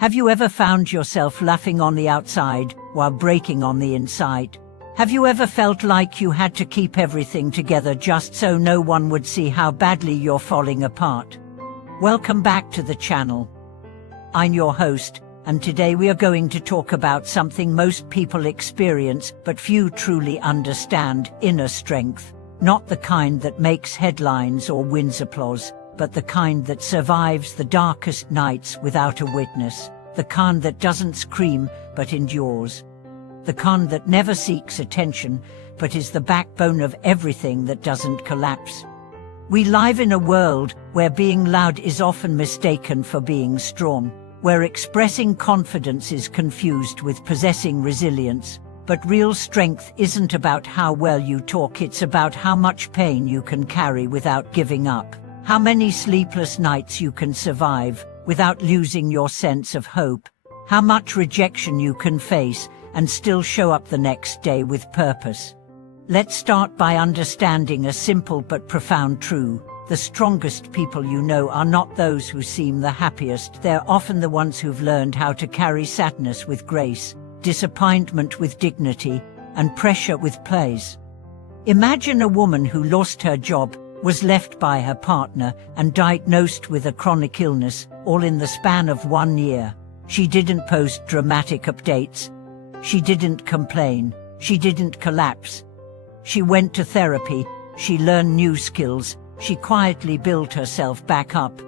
Have you ever found yourself laughing on the outside while breaking on the inside? Have you ever felt like you had to keep everything together just so no one would see how badly you're falling apart? Welcome back to the channel. I'm your host, and today we are going to talk about something most people experience but few truly understand: inner strength. Not the kind that makes headlines or wins applause, but the kind that survives the darkest nights without a witness. The kind that doesn't scream but endures. The kind that never seeks attention but is the backbone of everything that doesn't collapse. We live in a world where being loud is often mistaken for being strong, where expressing confidence is confused with possessing resilience. But real strength isn't about how well you talk, it's about how much pain you can carry without giving up. How many sleepless nights you can survive without losing your sense of hope. How much rejection you can face and still show up the next day with purpose. Let's start by understanding a simple but profound truth. The strongest people you know are not those who seem the happiest. They're often the ones who've learned how to carry sadness with grace, disappointment with dignity, and pressure with praise. Imagine a woman who lost her job, was left by her partner, and diagnosed with a chronic illness, all in the span of 1 year. She didn't post dramatic updates. She didn't complain. She didn't collapse. She went to therapy. She learned new skills. She quietly built herself back up.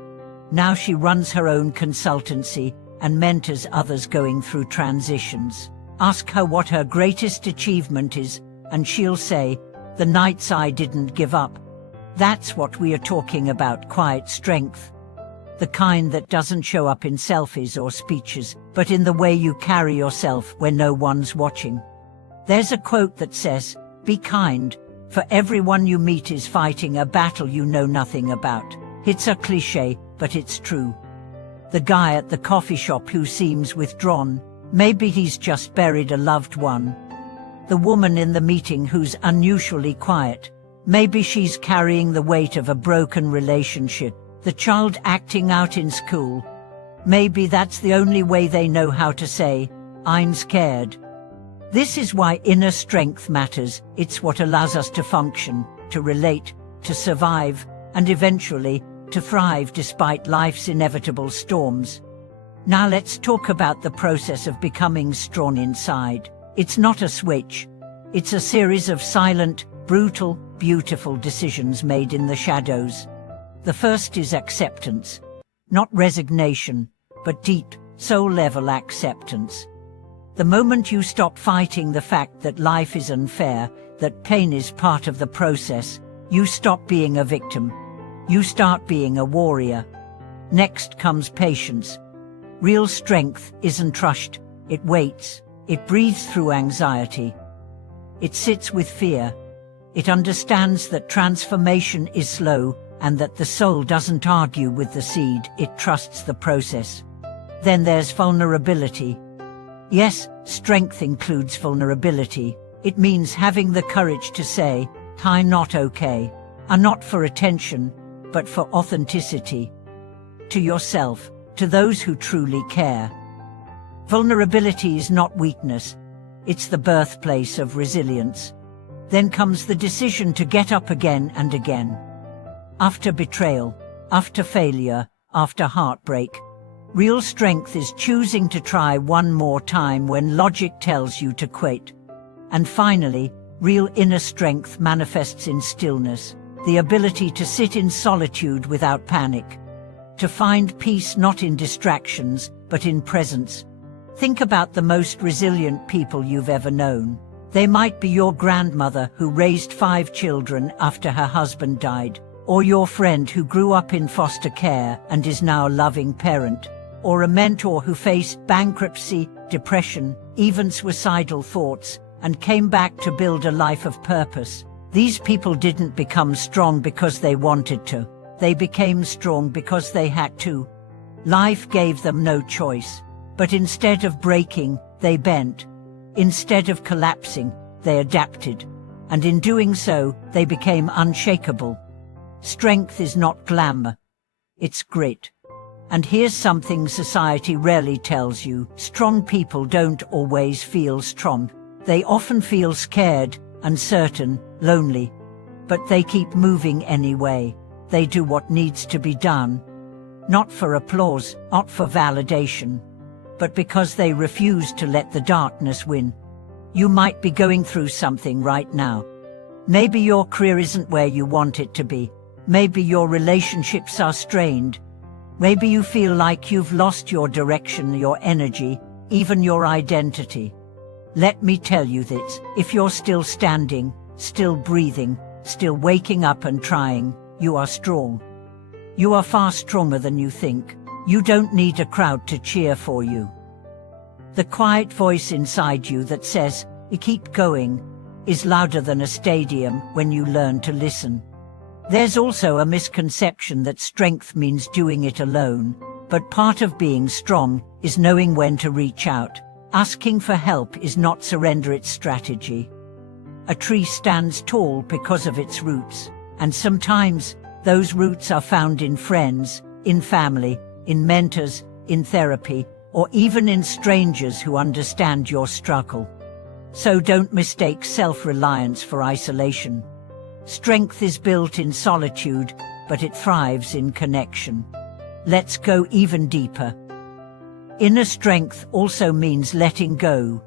Now she runs her own consultancy and mentors others going through transitions. Ask her what her greatest achievement is, and she'll say, "The nights I didn't give up." That's what we are talking about: quiet strength. The kind that doesn't show up in selfies or speeches, but in the way you carry yourself when no one's watching. There's a quote that says, "Be kind, for everyone you meet is fighting a battle you know nothing about." It's a cliché, but it's true. The guy at the coffee shop who seems withdrawn, maybe he's just buried a loved one. The woman in the meeting who's unusually quiet, maybe she's carrying the weight of a broken relationship. The child acting out in school, maybe that's the only way they know how to say, "I'm scared." This is why inner strength matters. It's what allows us to function, to relate, to survive, and eventually, to thrive despite life's inevitable storms. Now let's talk about the process of becoming strong inside. It's not a switch. It's a series of silent, brutal, beautiful decisions made in the shadows. The first is acceptance. Not resignation, but deep, soul-level acceptance. The moment you stop fighting the fact that life is unfair, that pain is part of the process, you stop being a victim. You start being a warrior. Next comes patience. Real strength isn't rushed. It waits. It breathes through anxiety. It sits with fear. It understands that transformation is slow and that the soul doesn't argue with the seed, it trusts the process. Then there's vulnerability. Yes, strength includes vulnerability. It means having the courage to say, "I'm not okay," and not for attention, but for authenticity. To yourself, to those who truly care. Vulnerability is not weakness. It's the birthplace of resilience. Then comes the decision to get up again and again. After betrayal, after failure, after heartbreak. Real strength is choosing to try one more time when logic tells you to quit. And finally, real inner strength manifests in stillness. The ability to sit in solitude without panic. To find peace not in distractions, but in presence. Think about the most resilient people you've ever known. They might be your grandmother who raised 5 children after her husband died, or your friend who grew up in foster care and is now a loving parent, or a mentor who faced bankruptcy, depression, even suicidal thoughts, and came back to build a life of purpose. These people didn't become strong because they wanted to. They became strong because they had to. Life gave them no choice. But instead of breaking, they bent. Instead of collapsing, they adapted. And in doing so, they became unshakable. Strength is not glamour. It's grit. And here's something society rarely tells you. Strong people don't always feel strong. They often feel scared, uncertain, lonely. But they keep moving anyway. They do what needs to be done. Not for applause, not for validation, but because they refuse to let the darkness win. You might be going through something right now. Maybe your career isn't where you want it to be. Maybe your relationships are strained. Maybe you feel like you've lost your direction, your energy, even your identity. Let me tell you this: if you're still standing, still breathing, still waking up and trying, you are strong. You are far stronger than you think. You don't need a crowd to cheer for you. The quiet voice inside you that says, "Keep going," is louder than a stadium when you learn to listen. There's also a misconception that strength means doing it alone, but part of being strong is knowing when to reach out. Asking for help is not surrender, it's strategy. A tree stands tall because of its roots, and sometimes those roots are found in friends, in family, in mentors, in therapy, or even in strangers who understand your struggle. So don't mistake self-reliance for isolation. Strength is built in solitude, but it thrives in connection. Let's go even deeper. Inner strength also means letting go.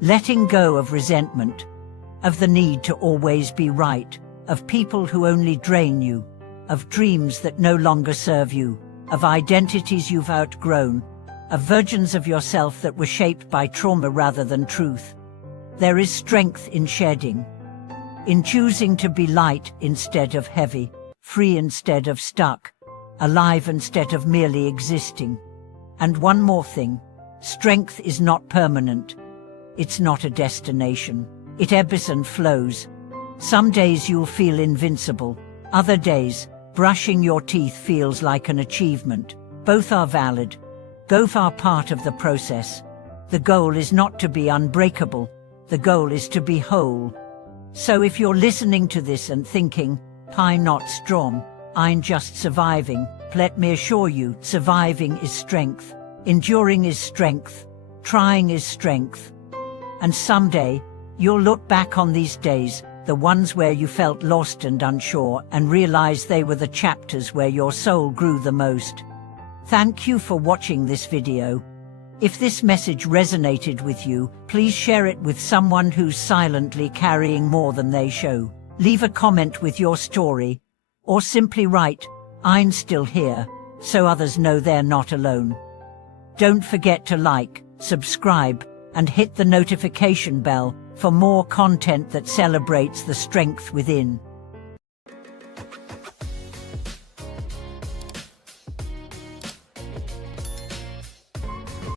Letting go of resentment, of the need to always be right, of people who only drain you, of dreams that no longer serve you, of identities you've outgrown, of versions of yourself that were shaped by trauma rather than truth. There is strength in shedding, in choosing to be light instead of heavy, free instead of stuck, alive instead of merely existing. And one more thing: strength is not permanent. It's not a destination. It ebbs and flows. Some days you'll feel invincible. Other days, brushing your teeth feels like an achievement. Both are valid. Both are part of the process. The goal is not to be unbreakable. The goal is to be whole. So if you're listening to this and thinking, "I'm not strong, I'm just surviving," let me assure you, surviving is strength. Enduring is strength. Trying is strength. And someday, you'll look back on these days, the ones where you felt lost and unsure, and realize they were the chapters where your soul grew the most. Thank you for watching this video. If this message resonated with you, please share it with someone who's silently carrying more than they show. Leave a comment with your story, or simply write, "I'm still here," so others know they're not alone. Don't forget to like, subscribe, and hit the notification bell for more content that celebrates the strength within.